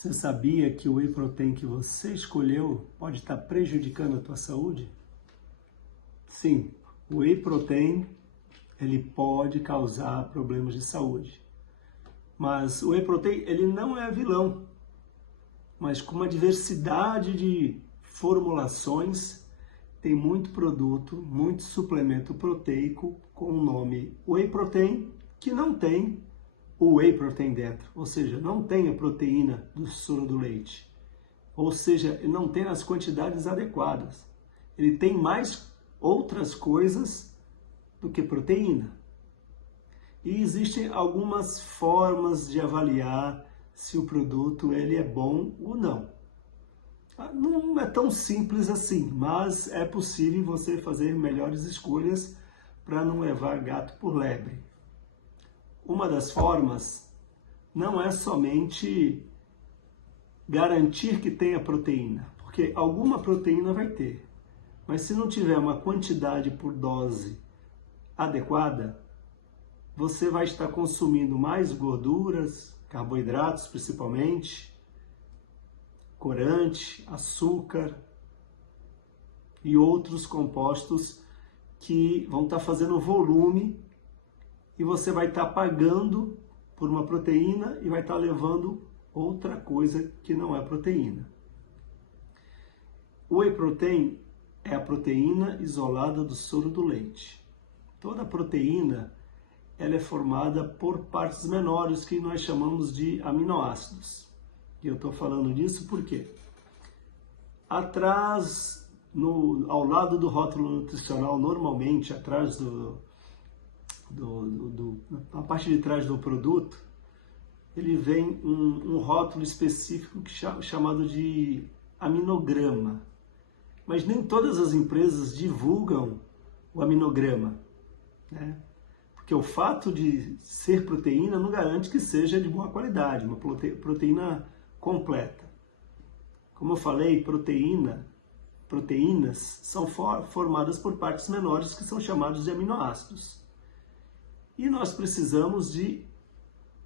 Você sabia que o whey protein que você escolheu pode estar prejudicando a tua saúde? Sim, o whey protein ele pode causar problemas de saúde. Mas o whey protein ele não é vilão, mas com uma diversidade de formulações, tem muito produto, muito suplemento proteico com o nome whey protein que não tem o whey protein dentro, ou seja, não tem a proteína do soro do leite, ou seja, ele não tem as quantidades adequadas. Ele tem mais outras coisas do que proteína. E existem algumas formas de avaliar se o produto ele é bom ou não. Não é tão simples assim, mas é possível você fazer melhores escolhas para não levar gato por lebre. Uma das formas não é somente garantir que tenha proteína, porque alguma proteína vai ter, mas se não tiver uma quantidade por dose adequada, você vai estar consumindo mais gorduras, carboidratos principalmente, corante, açúcar e outros compostos que vão estar fazendo volume e você vai estar pagando por uma proteína e vai estar levando outra coisa que não é proteína. O whey protein é a proteína isolada do soro do leite. Toda proteína ela é formada por partes menores que nós chamamos de aminoácidos. E eu estou falando disso porque atrás, ao lado do rótulo nutricional, normalmente atrás na parte de trás do produto, ele vem um rótulo específico chamado de aminograma. Mas nem todas as empresas divulgam o aminograma, né? Porque o fato de ser proteína não garante que seja de boa qualidade, uma proteína completa. Como eu falei, proteínas são formadas por partes menores que são chamadas de aminoácidos. E nós precisamos de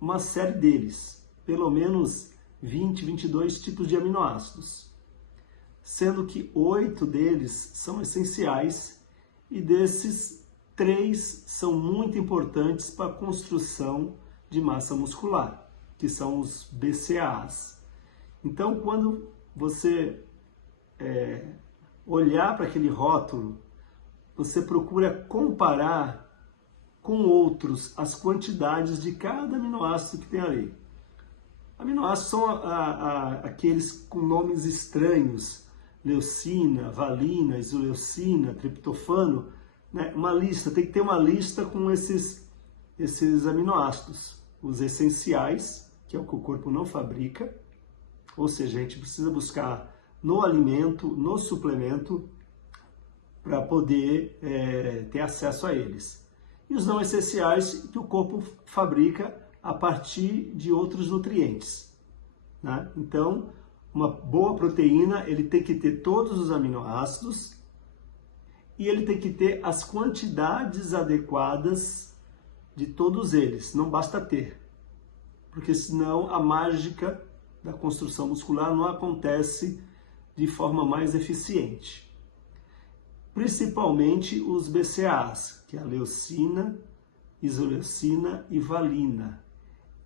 uma série deles, pelo menos 20, 22 tipos de aminoácidos, sendo que 8 deles são essenciais e desses 3 são muito importantes para a construção de massa muscular, que são os BCAAs. Então, quando você olhar para aquele rótulo, você procura comparar com outros as quantidades de cada aminoácido que tem ali. Aminoácidos são aqueles com nomes estranhos, leucina, valina, isoleucina, triptofano, né? Uma lista, tem que ter uma lista com esses aminoácidos, os essenciais, que é o que o corpo não fabrica, ou seja, a gente precisa buscar no alimento, no suplemento, para poder ter acesso a eles. E os não essenciais que o corpo fabrica a partir de outros nutrientes, né? Então, uma boa proteína, ele tem que ter todos os aminoácidos e ele tem que ter as quantidades adequadas de todos eles. Não basta ter, porque senão a mágica da construção muscular não acontece de forma mais eficiente. Principalmente os BCAAs, que é a leucina, isoleucina e valina.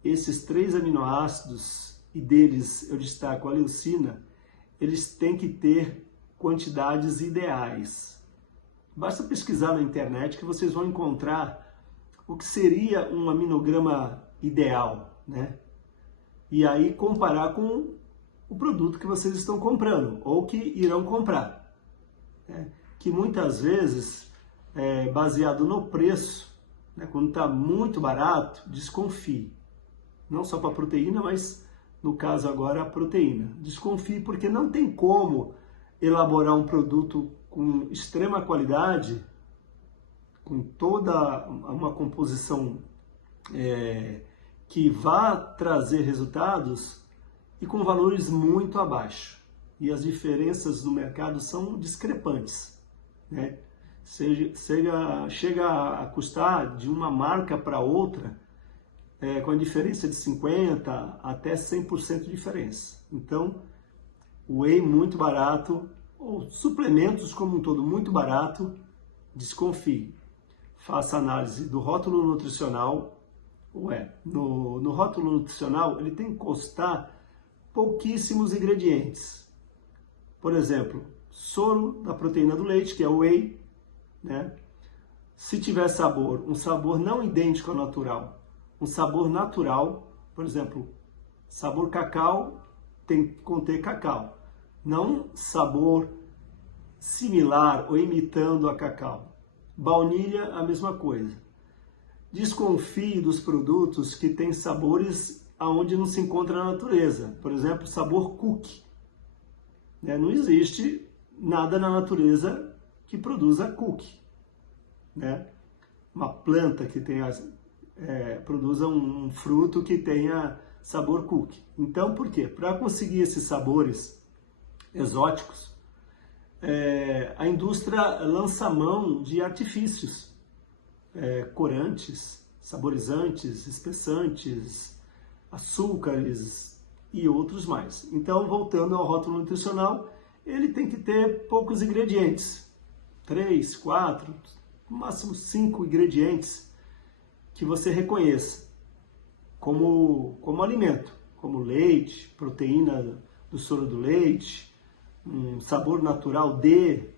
Esses 3 aminoácidos, e deles eu destaco a leucina, eles têm que ter quantidades ideais. Basta pesquisar na internet que vocês vão encontrar o que seria um aminograma ideal, né? E aí comparar com o produto que vocês estão comprando ou que irão comprar, né? Que muitas vezes é baseado no preço, né? Quando está muito barato, desconfie. Não só para a proteína, mas no caso agora a proteína. Desconfie porque não tem como elaborar um produto com extrema qualidade, com toda uma composição que vá trazer resultados e com valores muito abaixo. E as diferenças no mercado são discrepantes, né? Chega a custar de uma marca para outra com a diferença de 50% até 100% de diferença. Então, o whey muito barato, ou suplementos como um todo muito barato, desconfie. Faça análise do rótulo nutricional. No rótulo nutricional, ele tem que constar pouquíssimos ingredientes. Por exemplo, soro da proteína do leite, que é o whey, né? Se tiver sabor, um sabor não idêntico ao natural, um sabor natural, por exemplo, sabor cacau tem que conter cacau, não sabor similar ou imitando a cacau. Baunilha, a mesma coisa. Desconfie dos produtos que têm sabores aonde não se encontra na natureza. Por exemplo, sabor cookie. Não existe nada na natureza que produza cookie. Uma planta que tenha, produza um fruto que tenha sabor cookie. Então, por quê? Para conseguir esses sabores exóticos, a indústria lança mão de artifícios, corantes, saborizantes, espessantes, açúcares e outros mais. Então, voltando ao rótulo nutricional, ele tem que ter poucos ingredientes, 3, 4, no máximo 5 ingredientes que você reconheça como alimento, como leite, proteína do soro do leite, um sabor natural de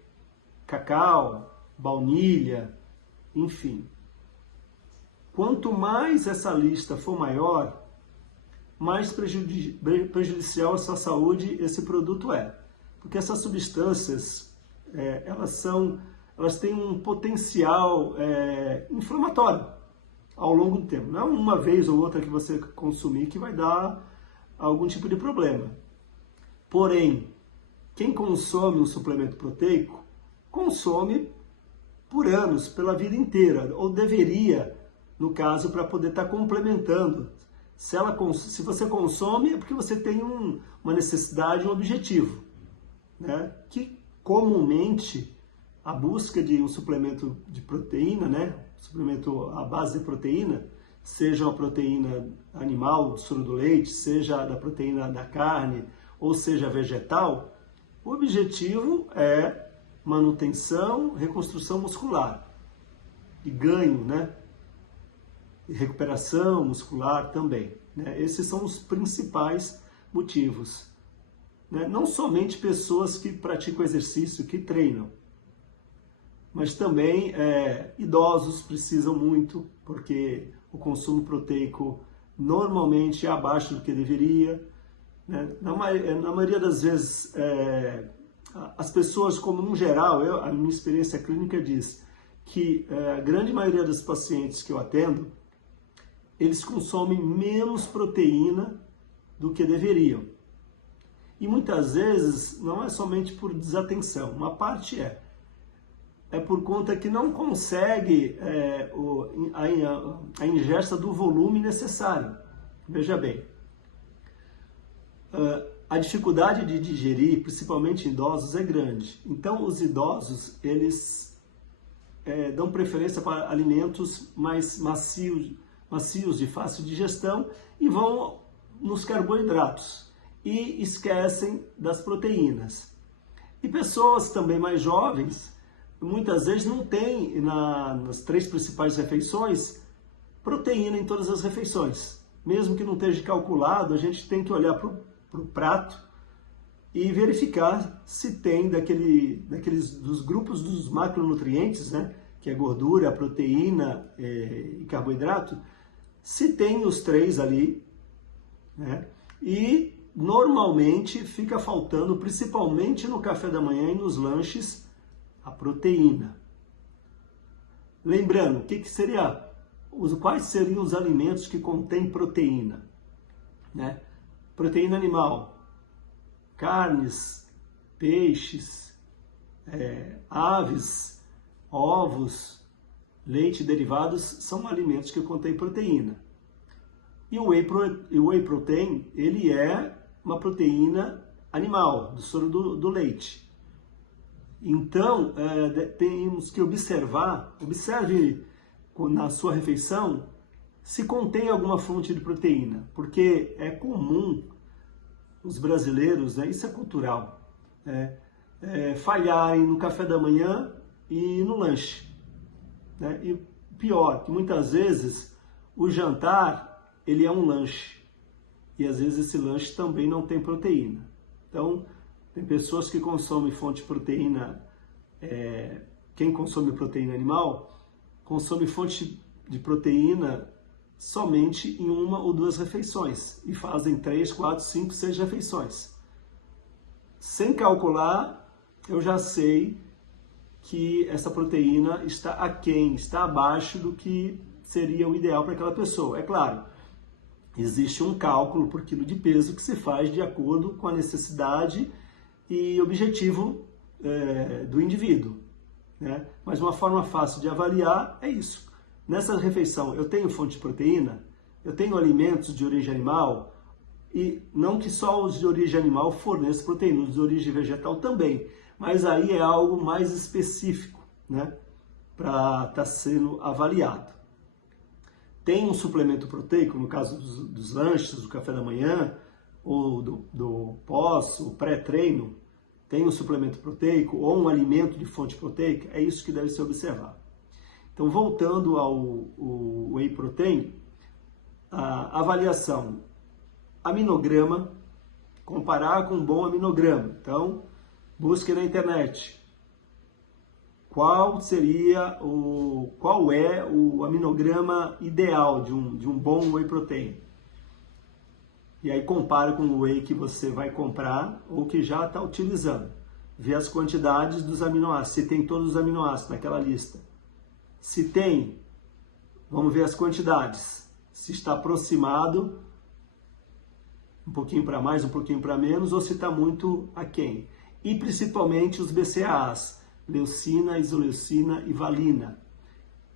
cacau, baunilha, enfim. Quanto mais essa lista for maior, mais prejudicial à sua saúde esse produto é. Porque essas substâncias, elas têm um potencial inflamatório ao longo do tempo. Não é uma vez ou outra que você consumir que vai dar algum tipo de problema. Porém, quem consome um suplemento proteico, consome por anos, pela vida inteira, ou deveria, no caso, para poder estar complementando. Se você consome, é porque você tem uma necessidade, um objetivo, né? Que comumente a busca de um suplemento de proteína, né? Suplemento à base de proteína, seja a proteína animal, do soro do leite, seja da proteína da carne, ou seja vegetal, o objetivo é manutenção, reconstrução muscular e ganho, né? E recuperação muscular também, né? Esses são os principais motivos, né? Não somente pessoas que praticam exercício, que treinam, mas também idosos precisam muito, porque o consumo proteico normalmente é abaixo do que deveria, né? Na maioria das vezes, as pessoas, como no geral, a minha experiência clínica diz que a grande maioria dos pacientes que eu atendo, eles consomem menos proteína do que deveriam. E muitas vezes não é somente por desatenção, uma parte é por conta que não consegue a ingesta do volume necessário. Veja bem, a dificuldade de digerir, principalmente em idosos, é grande. Então, os idosos, eles dão preferência para alimentos mais macios, de fácil digestão, e vão nos carboidratos e esquecem das proteínas. E pessoas também mais jovens, muitas vezes não têm nas 3 principais refeições proteína em todas as refeições. Mesmo que não esteja calculado, a gente tem que olhar para o prato e verificar se tem dos grupos dos macronutrientes, né, que é gordura, proteína e carboidrato, se tem os 3 ali, né? E normalmente fica faltando, principalmente no café da manhã e nos lanches, a proteína. Lembrando, quais seriam os alimentos que contêm proteína, né? Proteína animal, carnes, peixes, aves, ovos, leite e derivados são alimentos que contêm proteína. E o whey protein, ele é uma proteína animal, do soro do leite. Então, temos que observe na sua refeição se contém alguma fonte de proteína, porque é comum os brasileiros, né, isso é cultural, falharem no café da manhã e no lanche. Né? E pior, que muitas vezes o jantar ele é um lanche e às vezes esse lanche também não tem proteína. Então, tem pessoas que consomem fonte de proteína, quem consome proteína animal, consome fonte de proteína somente em 1 ou 2 refeições e fazem 3, 4, 5, 6 refeições. Sem calcular, eu já sei que essa proteína está aquém, está abaixo do que seria o ideal para aquela pessoa. É claro, existe um cálculo por quilo de peso que se faz de acordo com a necessidade e objetivo do indivíduo, né? Mas uma forma fácil de avaliar é isso. Nessa refeição eu tenho fonte de proteína, eu tenho alimentos de origem animal, e não que só os de origem animal forneçam proteína, os de origem vegetal também, mas aí é algo mais específico, né, para estar sendo avaliado. Tem um suplemento proteico, no caso dos lanches, do café da manhã, ou do pós, o pré-treino, tem um suplemento proteico ou um alimento de fonte proteica, é isso que deve ser observado. Então, voltando ao whey protein, a avaliação, aminograma, comparar com um bom aminograma. Então, busque na internet qual é o aminograma ideal de um bom whey protein. E aí compara com o whey que você vai comprar ou que já está utilizando. Vê as quantidades dos aminoácidos, se tem todos os aminoácidos naquela lista. Se tem, vamos ver as quantidades. Se está aproximado, um pouquinho para mais, um pouquinho para menos, ou se está muito aquém. E principalmente os BCAAs, leucina, isoleucina e valina.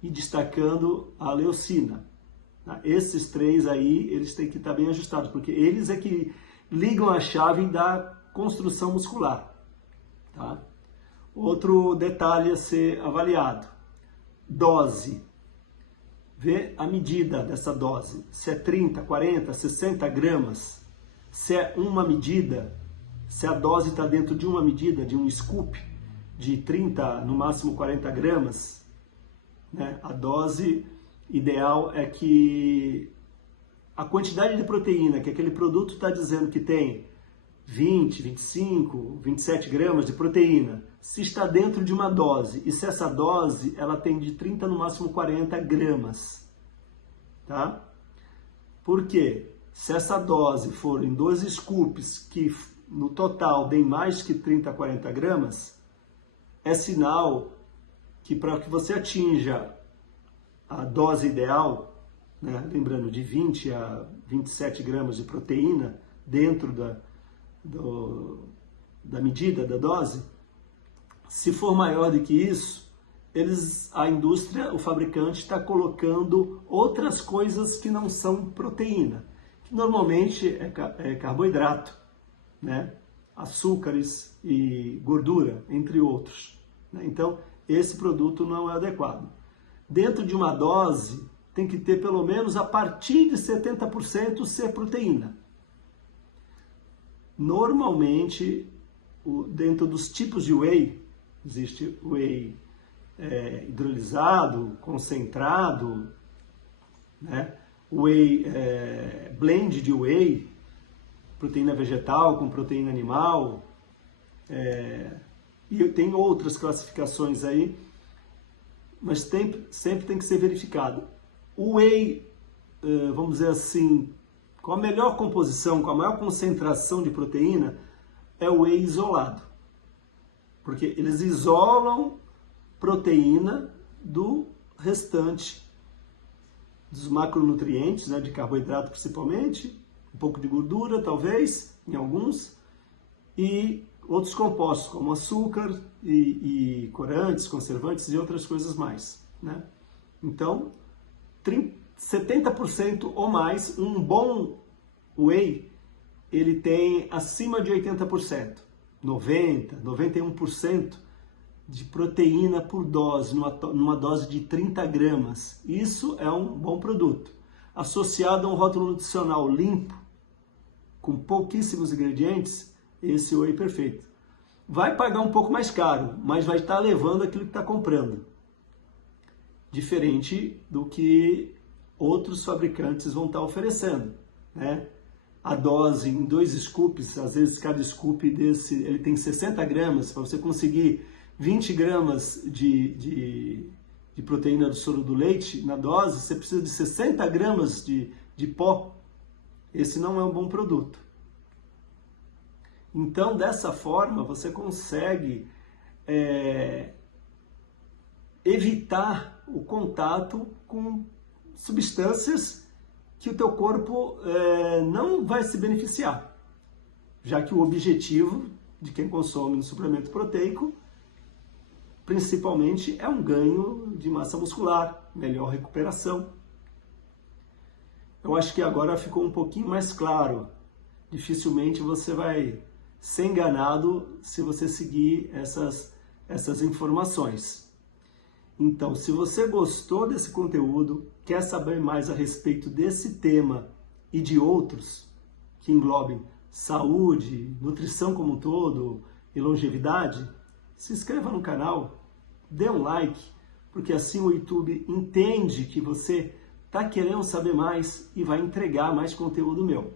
E destacando a leucina. Esses 3 aí, eles têm que estar bem ajustados, porque eles é que ligam a chave da construção muscular. Tá? Outro detalhe a ser avaliado. Dose. Vê a medida dessa dose. Se é 30, 40, 60 gramas. Se é uma medida, se a dose está dentro de uma medida, de um scoop, de 30, no máximo 40 gramas, né? A dose ideal é que a quantidade de proteína que aquele produto está dizendo que tem 20, 25, 27 gramas de proteína, se está dentro de uma dose, e se essa dose ela tem de 30 no máximo 40 gramas, tá? Por quê? Se essa dose for em 2 scoops que no total deem mais que 30 a 40 gramas, é sinal que para que você atinja a dose ideal, né, lembrando de 20 a 27 gramas de proteína dentro da medida da dose, se for maior do que isso, a indústria, o fabricante está colocando outras coisas que não são proteína, que normalmente é carboidrato, né, açúcares e gordura, entre outros. Né? Então, esse produto não é adequado. Dentro de uma dose, tem que ter pelo menos a partir de 70% ser proteína. Normalmente, dentro dos tipos de whey, existe whey hidrolisado, concentrado, né? Whey, blend de whey, proteína vegetal com proteína animal, e tem outras classificações aí, mas sempre tem que ser verificado. O whey, vamos dizer assim, com a melhor composição, com a maior concentração de proteína, é o whey isolado. Porque eles isolam proteína do restante dos macronutrientes, né, de carboidrato principalmente, um pouco de gordura talvez, em alguns, e outros compostos, como açúcar e corantes, conservantes e outras coisas mais. Né? Então, 70% ou mais, um bom whey, ele tem acima de 80%, 90%, 91% de proteína por dose, numa dose de 30 gramas. Isso é um bom produto. associado a um rótulo nutricional limpo, com pouquíssimos ingredientes, esse whey perfeito. Vai pagar um pouco mais caro, mas vai estar levando aquilo que está comprando. Diferente do que outros fabricantes vão estar oferecendo, né? A dose em 2 scoops, às vezes cada scoop desse ele tem 60 gramas, para você conseguir 20 gramas de proteína do soro do leite na dose, você precisa de 60 gramas de pó. Esse não é um bom produto. Então, dessa forma, você consegue evitar o contato com substâncias que o teu corpo não vai se beneficiar, já que o objetivo de quem consome um suplemento proteico, principalmente, é um ganho de massa muscular, melhor recuperação. Eu acho que agora ficou um pouquinho mais claro. Dificilmente você vai ser enganado se você seguir essas informações. Então, se você gostou desse conteúdo, quer saber mais a respeito desse tema e de outros que englobem saúde, nutrição como um todo e longevidade, se inscreva no canal, dê um like, porque assim o YouTube entende que você está querendo saber mais e vai entregar mais conteúdo meu.